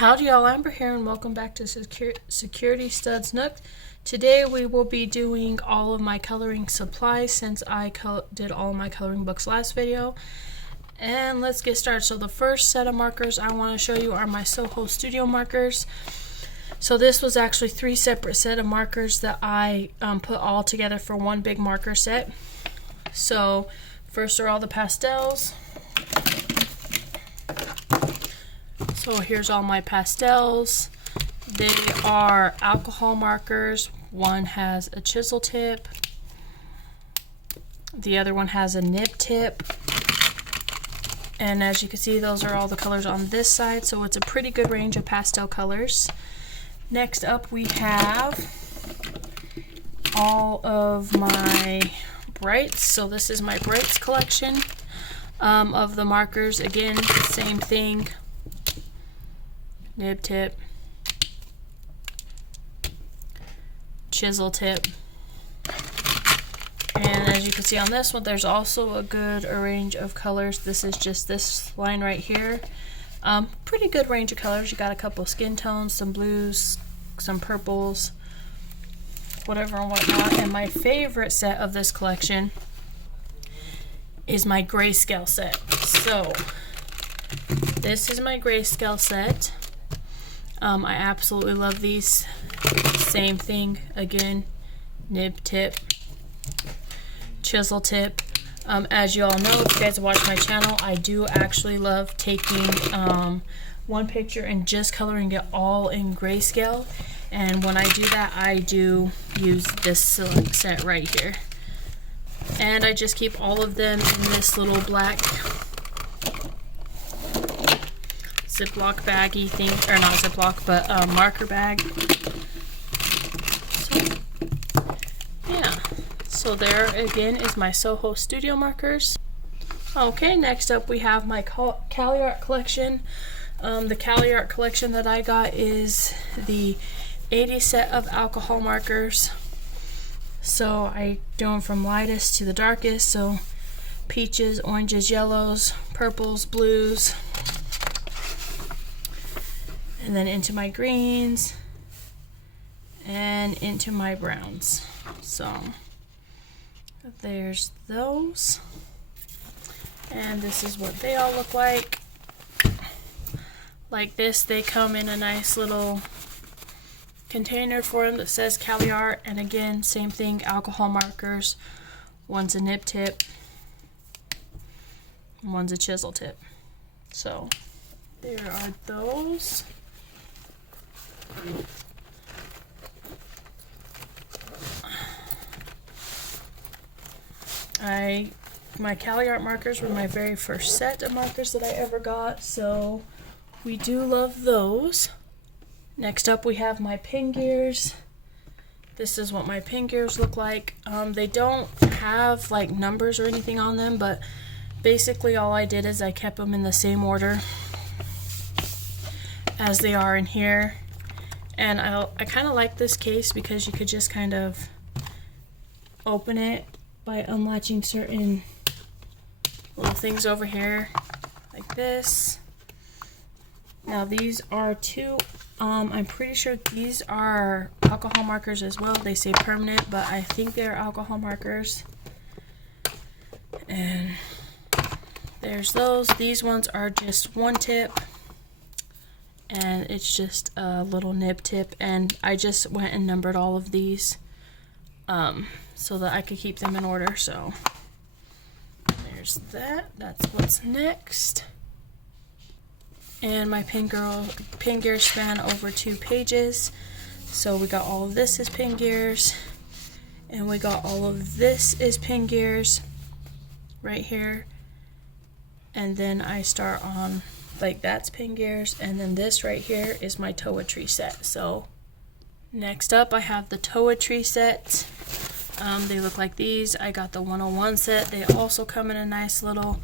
Howdy y'all, Amber here and welcome back to Security Studs Nook. Today we will be doing all of my coloring supplies since I did all my coloring books last video. And let's get started. So the first set of markers I want to show you are my Soho Studio markers. So this was actually 3 separate set of markers that I put all together for one big marker set. So first are all the pastels. So here's all my pastels. They are alcohol markers. One has a chisel tip. The other one has a nib tip. And as you can see, those are all the colors on this side. So it's a pretty good range of pastel colors. Next up we have all of my brights. So this is my brights collection of the markers. Again, same thing. Nib tip, chisel tip, and as you can see on this one, there's also a good range of colors. This is just this line right here. Pretty good range of colors. You got a couple skin tones, some blues, some purples, whatever and whatnot. And my favorite set of this collection is my Grayscale set. So this is my Grayscale set. I absolutely love these. Same thing again, nib tip, chisel tip. As you all know, if you guys watch my channel, I do actually love taking one picture and just coloring it all in grayscale. And when I do that, I do use this select set right here. And I just keep all of them in this little black Ziploc baggy thing, or not Ziploc, but marker bag. So, yeah. So there again is my Soho Studio markers. Okay, next up we have my Cali Art Collection. The Cali Art Collection that I got is the 80 set of alcohol markers. So I do them from lightest to the darkest. So peaches, oranges, yellows, purples, blues, and then into my greens and into my browns. So there's those, and this is what they all look like. Like this, they come in a nice little container for them that says Cali Art, and again, same thing, alcohol markers. One's a nib tip, one's a chisel tip. So there are those. My Cali Art markers were my very first set of markers that I ever got, so we do love those. Next up we have my pin gears. This is what my pin gears look like. They don't have like numbers or anything on them, but basically all I did is I kept them in the same order as they are in here. And I kind of like this case because you could just kind of open it by unlatching certain little things over here like this. Now these are two, I'm pretty sure these are alcohol markers as well. They say permanent, but I think they're alcohol markers. And there's those. These ones are just one tip. And it's just a little nib tip, and I just went and numbered all of these so that I could keep them in order. So there's that. That's what's next. And my pin gears span over 2 pages. So we got all of this as pin gears, and we got all of this as pin gears right here. And then I start on, like, that's pin gears, and then this right here is my toiletry set. So next up I have the toiletry set. They look like these. I got the 101 set. They also come in a nice little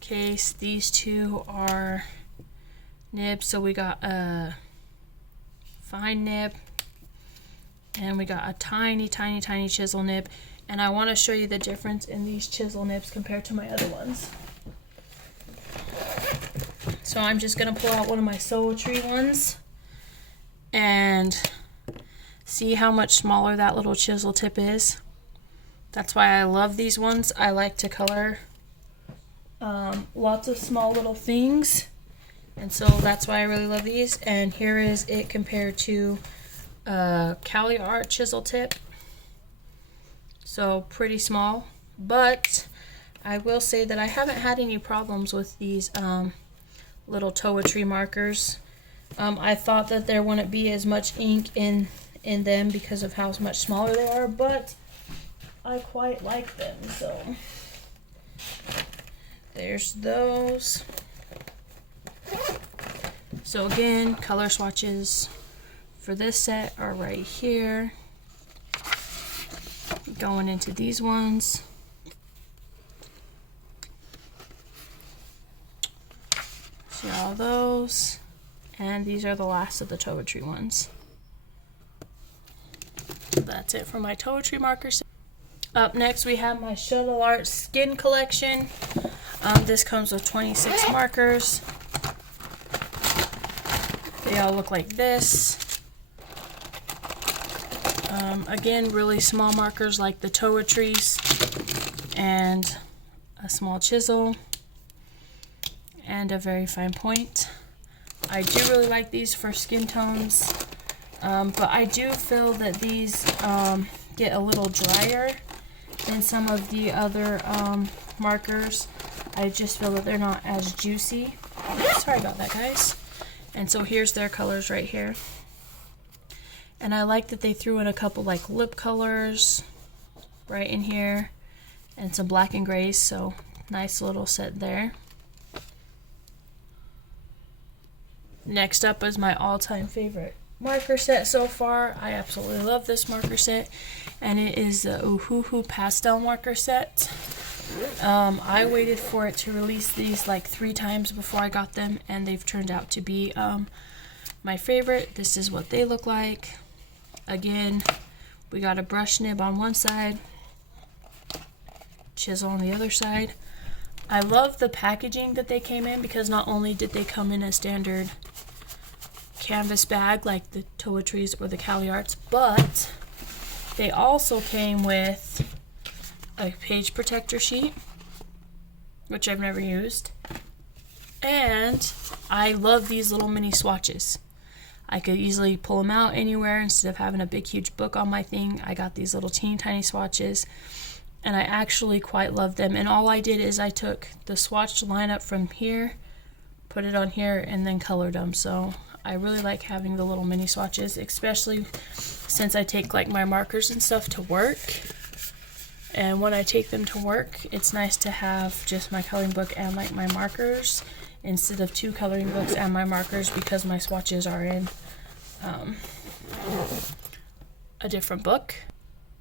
case. These two are nibs, so we got a fine nib and we got a tiny chisel nib, and I want to show you the difference in these chisel nibs compared to my other ones. So I'm just going to pull out one of my Soho tree ones and see how much smaller that little chisel tip is. That's why I love these ones. I like to color lots of small little things, and so that's why I really love these. And here is it compared to Cali Art chisel tip. So pretty small, but I will say that I haven't had any problems with these little poetry markers. I thought that there wouldn't be as much ink in them because of how much smaller they are, but I quite like them. So there's those. So again, color swatches for this set are right here. Going into these ones. See all those. And these are the last of the poetry ones. So that's it for my poetry marker set. Up next we have my Shuttle Art Skin Collection. This comes with 26 markers. They all look like this. Again, really small markers like the poetries, and a small chisel, and a very fine point. I do really like these for skin tones, but I do feel that these get a little drier than some of the other markers. I just feel that they're not as juicy. Sorry about that, guys. And so here's their colors right here. And I like that they threw in a couple like lip colors right in here and some black and grays, so nice little set there. Next up is my all-time favorite marker set so far. I absolutely love this marker set, and it is the Ohuhu Pastel Marker Set. I waited for it to release these like 3 times before I got them, and they've turned out to be my favorite. This is what they look like. Again, we got a brush nib on one side, chisel on the other side. I love the packaging that they came in, because not only did they come in a standard canvas bag like the Toiletries or the Cali Arts, but they also came with a page protector sheet, which I've never used. And I love these little mini swatches. I could easily pull them out anywhere instead of having a big huge book on my thing. I got these little teeny tiny swatches, and I actually quite love them. And all I did is I took the swatch lineup from here, put it on here, and then colored them. So I really like having the little mini swatches, especially since I take like my markers and stuff to work. And when I take them to work, it's nice to have just my coloring book and like my markers instead of 2 coloring books and my markers, because my swatches are in a different book.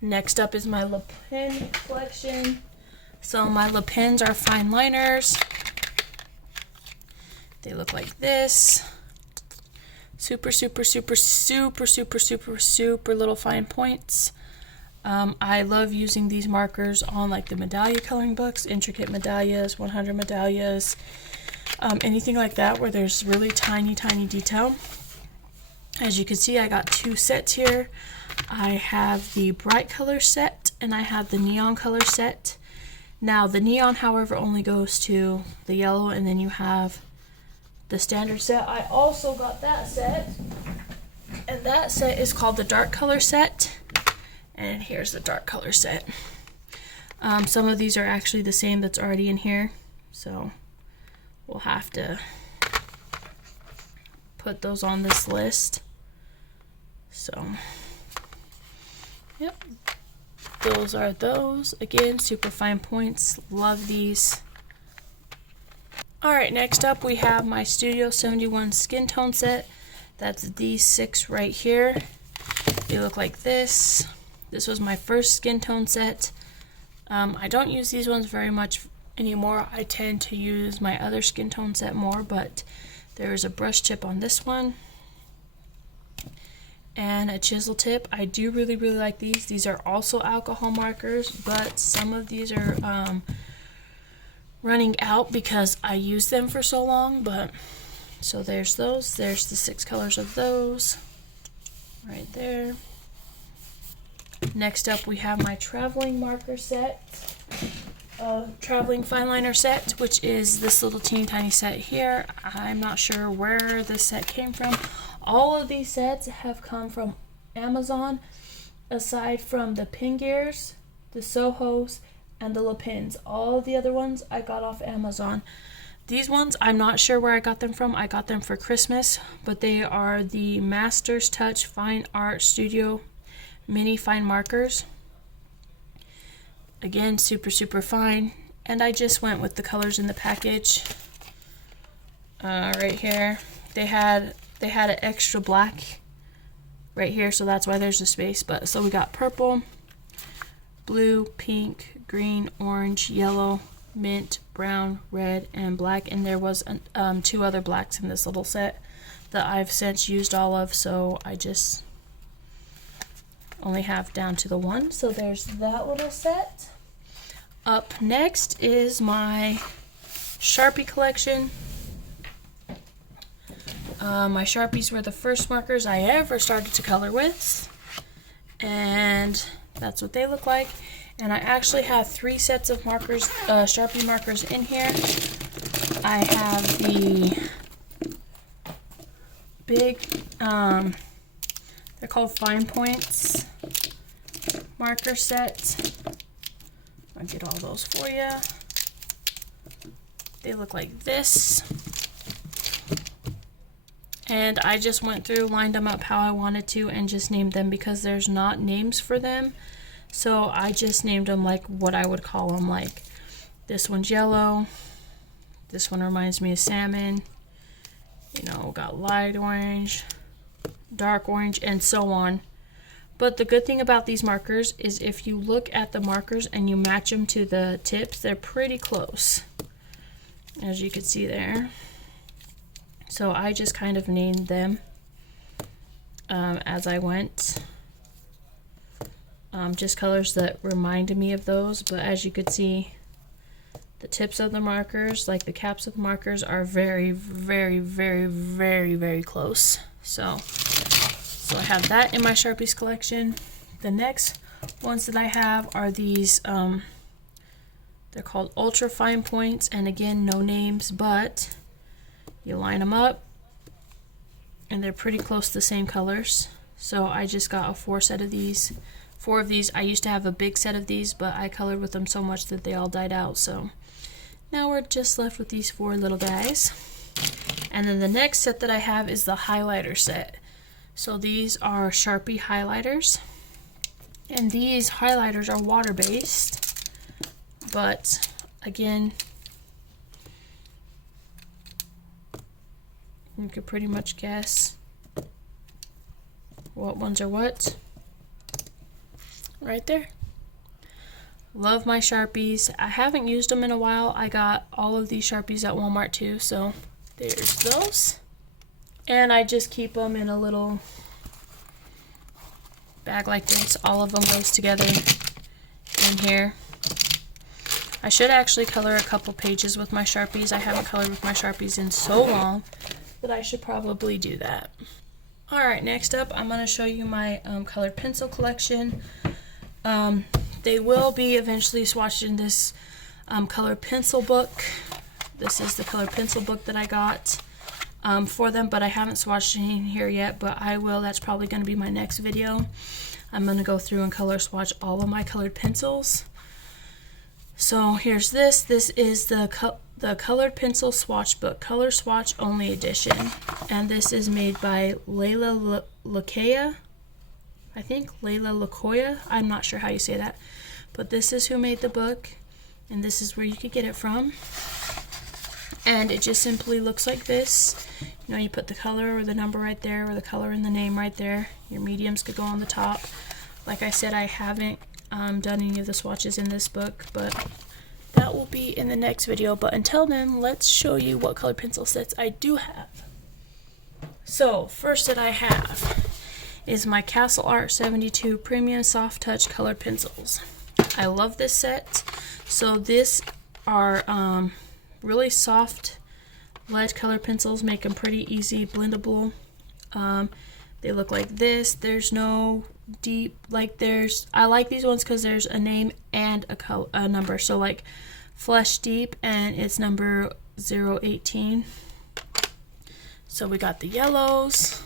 Next up is my Le Pen collection. So my Le Pens are fine liners. They look like this. Super, super, super, super, super, super, super little fine points. I love using these markers on like the medallia coloring books, intricate medallias, 100 medallias, anything like that where there's really tiny, tiny detail. As you can see, I got 2 sets here. I have the bright color set and I have the neon color set. Now the neon, however, only goes to the yellow, and then you have the standard set. I also got that set, and that set is called the dark color set. And here's the dark color set. Some of these are actually the same that's already in here, so we'll have to put those on this list. So, yep, those are those. Again, super fine points. Love these. Alright, next up we have my Studio 71 skin tone set. That's these 6 right here. They look like this. This was my first skin tone set. I don't use these ones very much anymore. I tend to use my other skin tone set more, but there is a brush tip on this one and a chisel tip. I do really, really like these. These are also alcohol markers, but some of these are running out because I used them for so long, but so there's those. There's the 6 colors of those right there. Next up we have my traveling marker set, traveling fine liner set, which is this little teeny tiny set here. I'm not sure where this set came from. All of these sets have come from Amazon, aside from the pin gears, the Sohos, and the Pins. All the other ones I got off Amazon. These ones, I'm not sure where I got them from. I got them for Christmas, but they are the Master's Touch Fine Art Studio Mini Fine Markers. Again, super fine. And I just went with the colors in the package. Right here, they had an extra black right here, so that's why there's a space. But so we got purple, blue, pink, green, orange, yellow, mint, brown, red, and black. And there was 2 other blacks in this little set that I've since used all of, so I just only have down to the 1. So there's that little set. Up next is my Sharpie collection. My Sharpies were the first markers I ever started to color with, and that's what they look like. And I actually have 3 sets of markers, Sharpie markers in here. I have the big, they're called Fine Points marker set. I'll get all those for you. They look like this. And I just went through, lined them up how I wanted to, and just named them because there's not names for them. So I just named them like what I would call them. Like this one's yellow. This one reminds me of salmon. You know, got light orange, dark orange, and so on. But the good thing about these markers is if you look at the markers and you match them to the tips, they're pretty close, as you can see there. So I just kind of named them as I went. Just colors that reminded me of those, but as you could see, the tips of the markers, like the caps of the markers, are very close. So I have that in my Sharpies collection. The next ones that I have are these, they're called Ultra Fine Points, and again, no names, but you line them up and they're pretty close to the same colors. So I just got a 4 of these. I used to have a big set of these, but I colored with them so much that they all died out. So now we're just left with these 4 little guys. And then the next set that I have is the highlighter set. So these are Sharpie highlighters. And these highlighters are water-based. But again, you could pretty much guess what ones are what. Right there. Love my Sharpies. I haven't used them in a while. I got all of these Sharpies at Walmart too, so there's those. And I just keep them in a little bag like this. All of them goes together in here. I should actually color a couple pages with my Sharpies. I haven't colored with my Sharpies in so long that I should probably do that. Alright, next up I'm going to show you my colored pencil collection. They will be eventually swatched in this colored pencil book. This is the colored pencil book that I got for them, but I haven't swatched it in here yet, but I will. That's probably going to be my next video. I'm going to go through and color swatch all of my colored pencils. So here's this. This is the colored pencil swatch book, color swatch only edition, and this is made by Layla Lakoya. I think Layla Lakoya. I'm not sure how you say that, but this is who made the book, and this is where you could get it from. And it just simply looks like this. You know, you put the color or the number right there, or the color and the name right there. Your mediums could go on the top. Like I said, I haven't done any of the swatches in this book, but that will be in the next video. But until then, let's show you what colored pencil sets I do have. So first that I have is my Castle Art 72 Premium Soft Touch Colored Pencils. I love this set. So this are really soft lead color pencils, make them pretty easy blendable. They look like this. There's no deep, like I like these ones because there's a name and a number. So like Flesh Deep, and it's number 018. So we got the yellows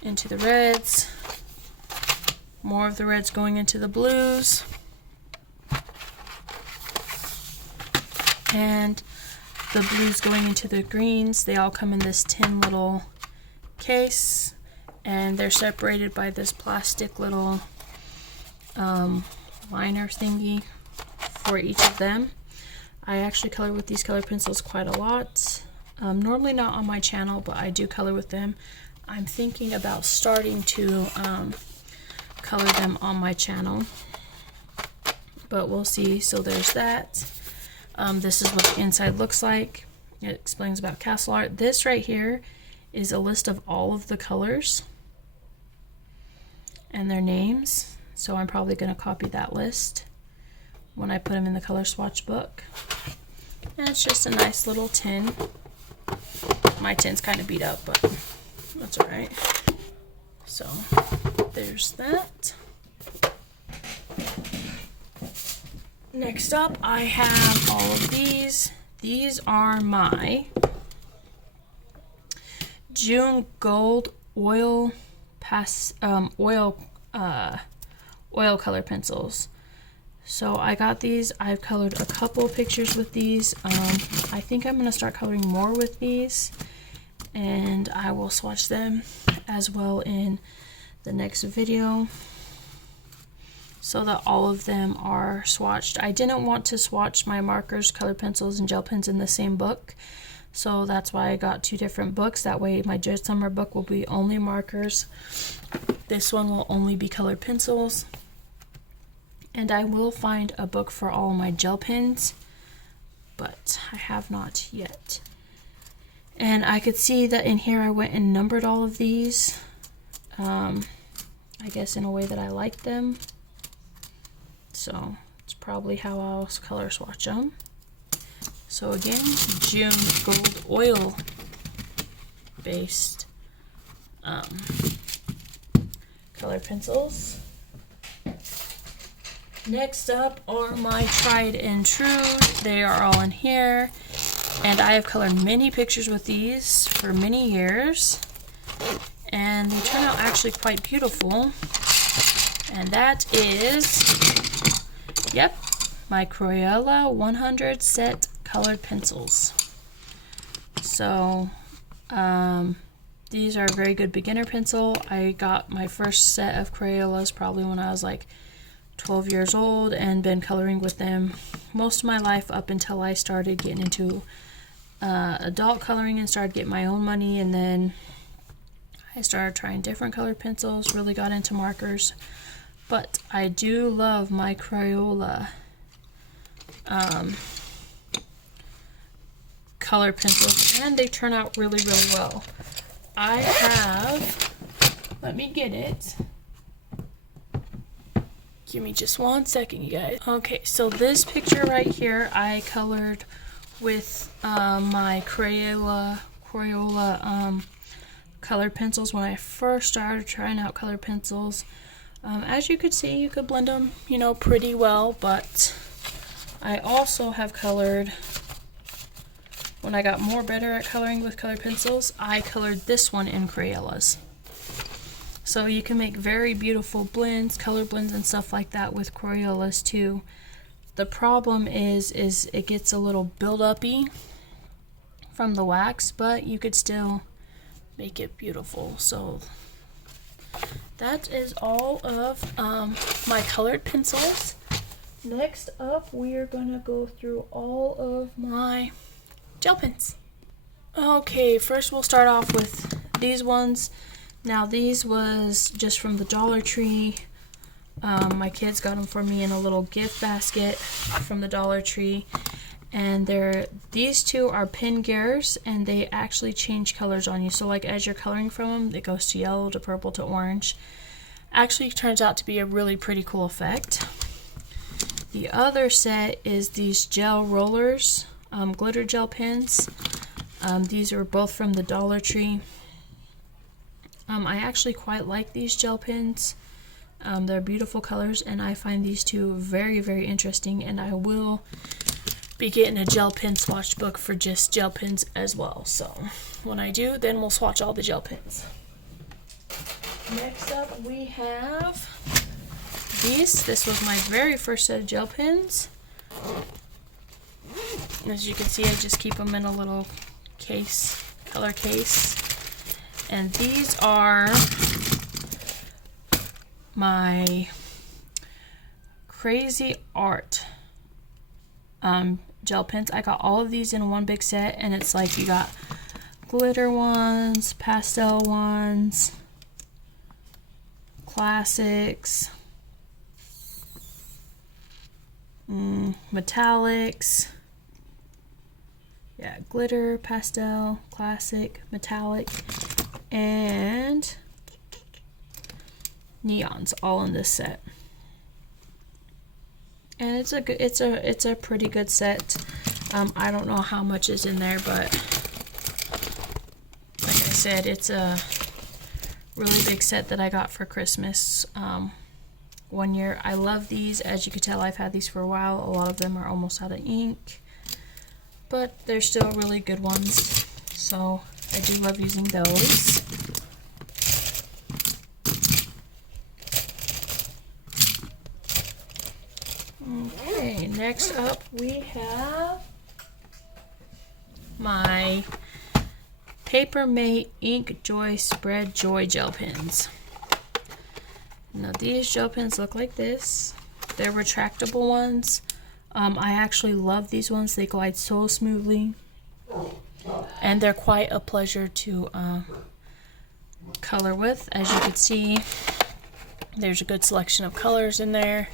into the reds, more of the reds going into the blues, and the blues going into the greens. They all come in this tin little case, and they're separated by this plastic little liner thingy for each of them. I actually color with these color pencils quite a lot. Normally not on my channel, but I do color with them. I'm thinking about starting to color them on my channel, but we'll see. So there's that. This is what the inside looks like. It explains about Castle Art. This right here is a list of all of the colors and their names. So I'm probably going to copy that list when I put them in the color swatch book. And it's just a nice little tin. My tin's kind of beat up, but that's alright. So there's that. Next up, I have all of these. These are my June Gold oil color pencils. So I got these. I've colored a couple pictures with these. I think I'm going to start coloring more with these, and I will swatch them as well in the next video so that all of them are swatched. I didn't want to swatch my markers, color pencils, and gel pens in the same book, so that's why I got two different books. That way my Judge Summer book will be only markers. This one will only be colored pencils. And I will find a book for all my gel pens, but I have not yet. And I could see that in here I went and numbered all of these, I guess in a way that I like them. So it's probably how I'll color swatch them. So again, June Gold oil based color pencils. Next up are my tried and true. They are all in here, and I have colored many pictures with these for many years, and they turn out actually quite beautiful. And that is, yep, my Crayola 100 set colored pencils. So these are a very good beginner pencil. I got my first set of Crayolas probably when I was like 12 years old, and been coloring with them most of my life up until I started getting into adult coloring and started getting my own money. And then I started trying different colored pencils, really got into markers. But I do love my Crayola color pencils, and they turn out really, really well. I have, let me get it. Give me just 1 second, you guys. Okay, so this picture right here, I colored with my Crayola colored pencils when I first started trying out colored pencils. As you could see, you could blend them, you know, pretty well, but I also have colored, when I got more better at coloring with colored pencils, I colored this one in Crayolas. So you can make very beautiful blends, color blends and stuff like that with Crayolas too. The problem is it gets a little build-up-y from the wax, but you could still make it beautiful. So that is all of my colored pencils. Next up, we are going to go through all of my gel pens. Okay, first we'll start off with these ones. Now these was just from the Dollar Tree. My kids got them for me in a little gift basket from the Dollar Tree. And these two are pen gears, and they actually change colors on you. So like as you're coloring from them, it goes to yellow, to purple, to orange. Actually turns out to be a really pretty cool effect. The other set is these gel rollers, glitter gel pens. These are both from the Dollar Tree. I actually quite like these gel pens. They're beautiful colors, and I find these two very, very interesting, and I will be getting a gel pen swatch book for just gel pens as well. So when I do, then we'll swatch all the gel pens. Next up we have these. This was my very first set of gel pens. As you can see, I just keep them in a little case, color case. And these are my Crazy Art gel pens. I got all of these in one big set, and it's like you got glitter ones, pastel ones, classics, metallics. Yeah, glitter, pastel, classic, metallic, and neons, all in this set. And it's a pretty good set. I don't know how much is in there, but like I said, it's a really big set that I got for Christmas one year. I love these. As you can tell, I've had these for a while. A lot of them are almost out of ink, but they're still really good ones, so I do love using those. Okay, next up we have my Paper Mate Inkjoy Spread Joy gel pens. Now these gel pens look like this. They're retractable ones. I actually love these ones. They glide so smoothly, and they're quite a pleasure to color with. As you can see, there's a good selection of colors in there.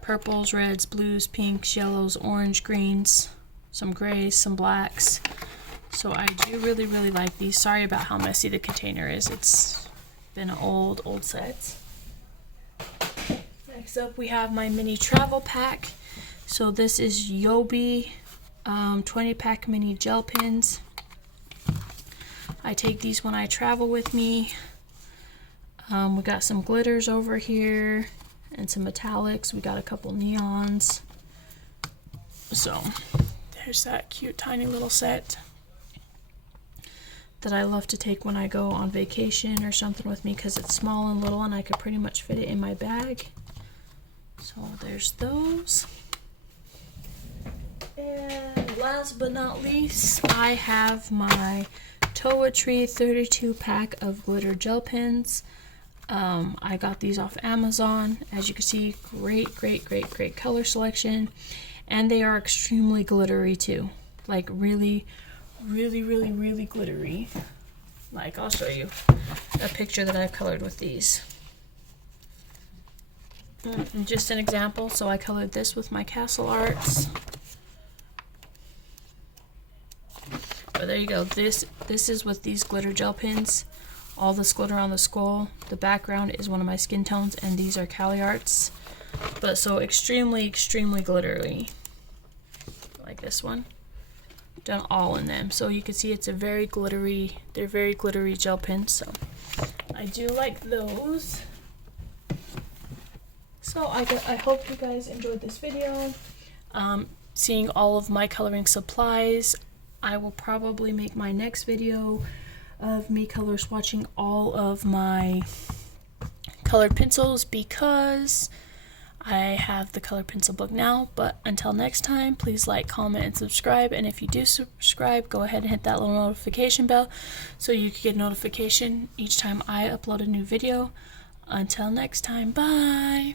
Purples, reds, blues, pinks, yellows, orange, greens, some grays, some blacks. So I do really, really like these. Sorry about how messy the container is. It's been an old set. Next up we have my mini travel pack. So this is Yobi 20-pack mini gel pens. I take these when I travel with me. We got some glitters over here and some metallics. We got a couple neons. So there's that cute tiny little set that I love to take when I go on vacation or something with me, because it's small and little and I could pretty much fit it in my bag. So there's those. And last but not least, I have my Toa-Tree 32-pack of glitter gel pens. I got these off Amazon. As you can see, great color selection, and they are extremely glittery too. Like really glittery. Like, I'll show you a picture that I've colored with these. Just an example, so I colored this with my Castle Arts. But there you go. This is with these glitter gel pens. All this glitter on the skull. The background is one of my skin tones, and these are Cali Arts. But so extremely glittery. Like this one. Done all in them. So you can see it's a very glittery, they're very glittery gel pens. So I do like those. So I hope you guys enjoyed this video. Seeing all of my coloring supplies. I will probably make my next video of me color swatching all of my colored pencils, because I have the colored pencil book now. But until next time, please like, comment, and subscribe. And if you do subscribe, go ahead and hit that little notification bell so you can get notification each time I upload a new video. Until next time, bye!